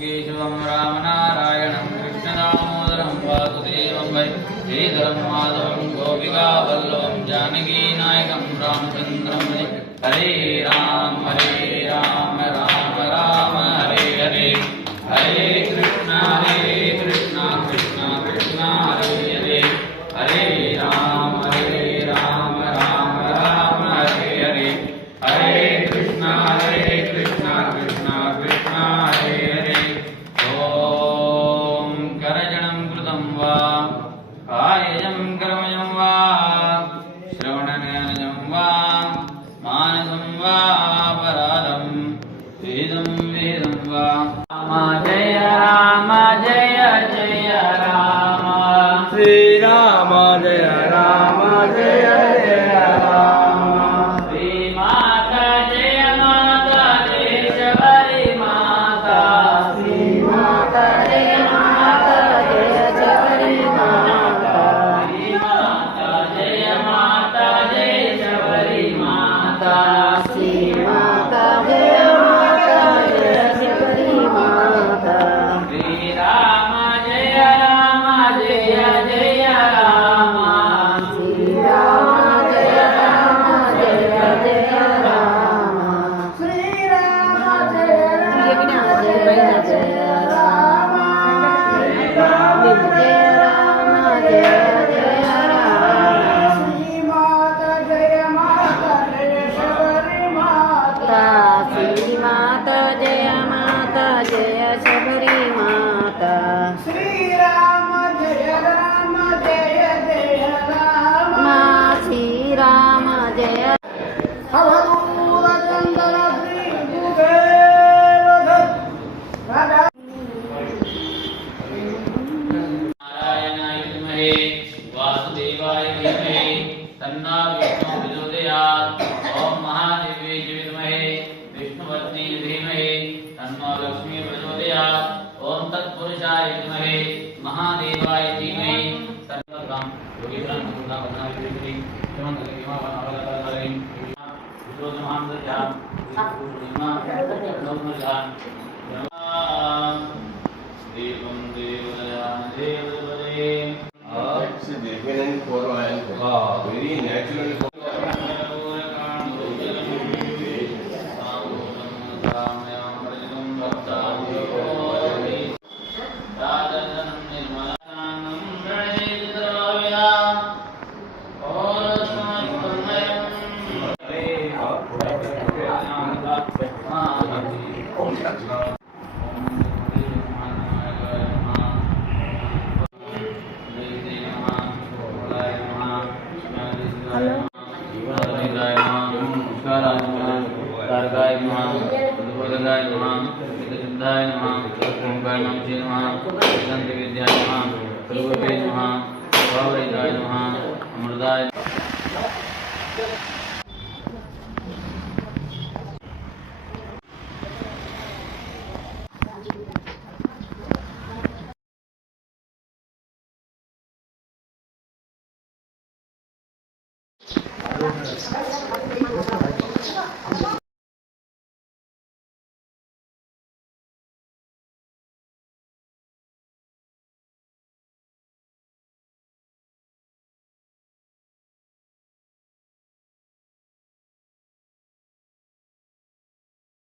केशवं रामनारायणं कृष्णदामोदरं वासुदेवं वै श्रीधरं माधवं गोपिकावल्लभं जानकीनायकं रामचन्द्रं भजे। हरे राम राम राम हरे हरे, हरे कृष्ण कृष्ण कृष्ण हरे हरे, हरे राम राम राम हरे हरे, हरे कृष्ण कृष्ण कृष्ण हरे हरे। ॐ करजनं कृतं वा कायजं कर्मजं वा श्रवणनयनं वा मानसं वा अपराधं वेदं वा राम जय जय राम, श्रीराम जय राम जय जय राम। श्रीमाता जय माता जय शबरी माता, श्रीमाता जय माता जय शबरी माता, श्रीमाता जय माता जय शबरी माता, श्रीमाता जय माता जय शबरी माता। श्रीराम जय जय राम, श्रीराम जय जय राम, श्रीराम जय जय राम, जय राम जय जय राम। श्रीमाता जय माता जय शबरी माता, श्रीमाता जय माता जय शबरी माता। श्रीराम जय जय राम, श्रीराम जय अवधूत चंदन श्री गुरुदेव दत्त। नारायणाय विद्महे वासुदेवाय धीमहि तन्नो विष्णुः प्रचोदयात्। ॐ महादेव्यै च विद्महे विष्णुपत्नी धीमहि तन्नो लक्ष्मीः प्रचोदयात्। ॐ तत्पुरुषाय विद्महे महादेवाय धीमहि तन्नो योगीन्द्रं गुरुनाथं विष्णुः चमन्तलिमा वनवलकरहरिं विष्णुमहां दध्यां विष्णुपूर्णिमा लोकमध्यां देवं देवदया देवदेवदे। very natural. कारकाय नमः, उद्बोधकाय नमः, हितसिद्धाय नमः, ओंकार नमः नमः, वेदांत विद्याय नमः, सर्वभूते नमः, भावरहिताय नमः, अमृताय